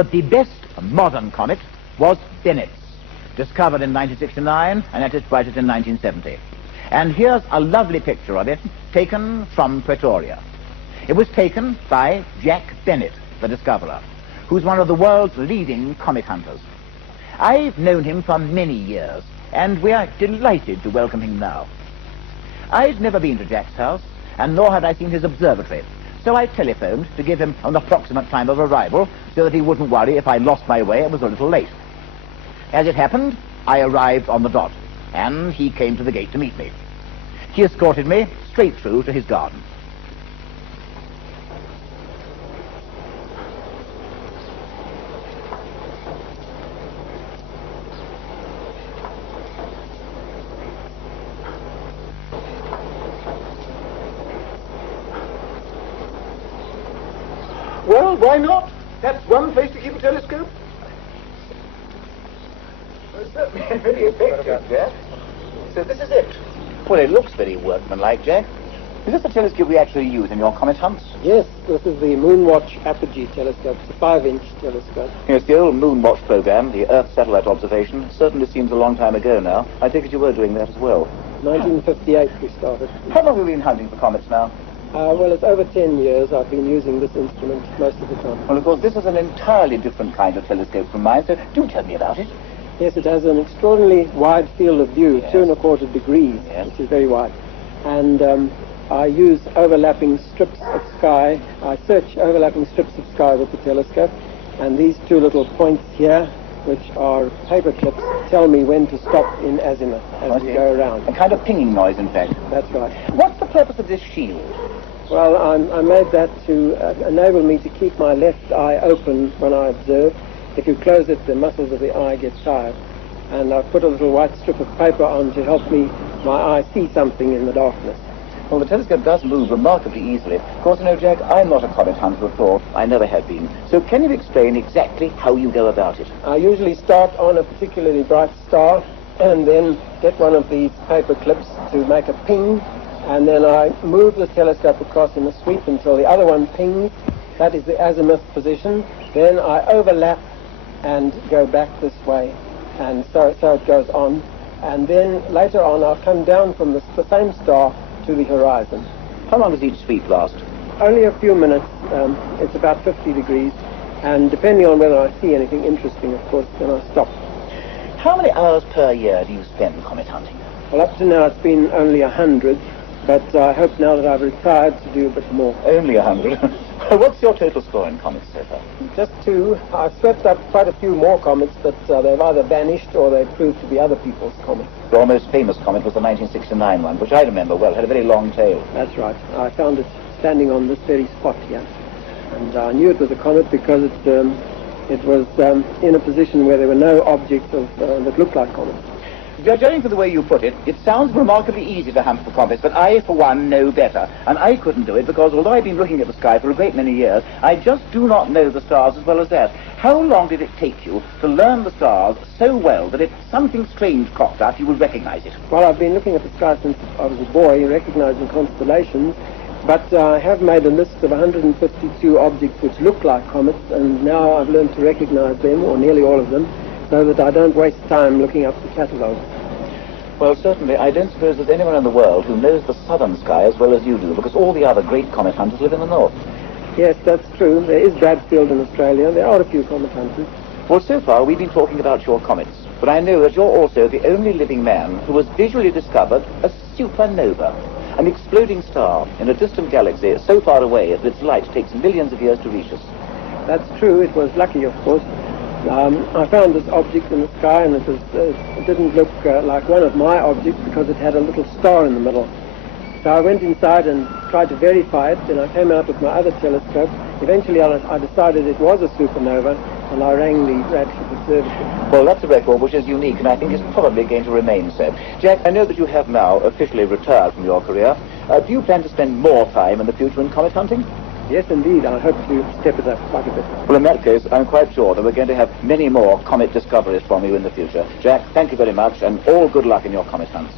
But the best modern comet was Bennett's, discovered in 1969 and at its brightest in 1970. And here's a lovely picture of it, taken from Pretoria. It was taken by Jack Bennett, the discoverer, who's one of the world's leading comet hunters. I've known him for many years, and we are delighted to welcome him now. I'd never been to Jack's house, and nor had I seen his observatory, so I telephoned to give him an approximate time of arrival so that he wouldn't worry if I lost my way and was a little late. As it happened, I arrived on the dot, and he came to the gate to meet me. He escorted me straight through to his garden. Well, why not? That's one place to keep a telescope. Very effective, Jack. So this is it. Well, it looks very workmanlike, Jack. Is this the telescope we actually use in your comet hunts? Yes, this is the Moonwatch Apogee telescope. It's a 5-inch telescope. Yes, the old Moonwatch program, the Earth satellite observation, certainly seems a long time ago now. I take it you were doing that as well. 1958 we started. How long have you been hunting for comets now? Well, it's over 10 years I've been using this instrument most of the time. Well, of course, this is an entirely different kind of telescope from mine, so do tell me about it. Yes, it has an extraordinarily wide field of view, Yes. 2 1/4 degrees, Yes. which is very wide. And I use overlapping strips of sky. I search overlapping strips of sky with the telescope, and these 2 little points here, which are paper clips, tell me when to stop in azimuth as we go around. A kind of pinging noise, in fact. That's right. What's the purpose of this shield? Well, I made that to enable me to keep my left eye open when I observe. If you close it, the muscles of the eye get tired. And I've put a little white strip of paper on to help my eye see something in the darkness. Well, the telescope does move remarkably easily. Of course, you know, Jack, I'm not a comet hunter at all. I never have been. So can you explain exactly how you go about it? I usually start on a particularly bright star and then get one of these paper clips to make a ping, and then I move the telescope across in a sweep until the other one pings. That is the azimuth position. Then I overlap and go back this way, and so it goes on. And then later on I'll come down from the same star to the horizon. How long does each sweep last? Only a few minutes. It's about 50 degrees, and depending on whether I see anything interesting, of course, then I stop. How many hours per year do you spend comet hunting? Well, up to now it's been only 100, but I hope now that I've retired to do a bit more. Only 100? What's your total score in comets so far? Just 2. I've swept up quite a few more comets, but they've either vanished or they've proved to be other people's comets. Your most famous comet was the 1969 one, which I remember well, had a very long tail. That's right. I found it standing on this very spot here. And I knew it was a comet because it was in a position where there were no objects that looked like comets. Judging from the way you put it, it sounds remarkably easy to hunt for comets, but I, for one, know better. And I couldn't do it because, although I've been looking at the sky for a great many years, I just do not know the stars as well as that. How long did it take you to learn the stars so well that if something strange cropped up, you would recognize it? Well, I've been looking at the sky since I was a boy, recognizing constellations, but I have made a list of 152 objects which look like comets, and now I've learned to recognize them, or nearly all of them, so that I don't waste time looking up the catalogue. Well, certainly, I don't suppose there's anyone in the world who knows the southern sky as well as you do, because all the other great comet hunters live in the north. Yes, that's true. There is Bradfield in Australia. There are a few comet hunters. Well, so far, we've been talking about your comets, but I know that you're also the only living man who has visually discovered a supernova, an exploding star in a distant galaxy so far away that its light takes millions of years to reach us. That's true. It was lucky, of course. I found this object in the sky, and it didn't look like one of my objects because it had a little star in the middle. So I went inside and tried to verify it, and I came out with my other telescope. Eventually I decided it was a supernova, and I rang the Radcliffe Observatory. Well, that's a record which is unique, and I think is probably going to remain so. Jack, I know that you have now officially retired from your career. Do you plan to spend more time in the future in comet hunting? Yes, indeed. I hope to step it up quite a bit. Well, in that case, I'm quite sure that we're going to have many more comet discoveries from you in the future. Jack, thank you very much, and all good luck in your comet hunts.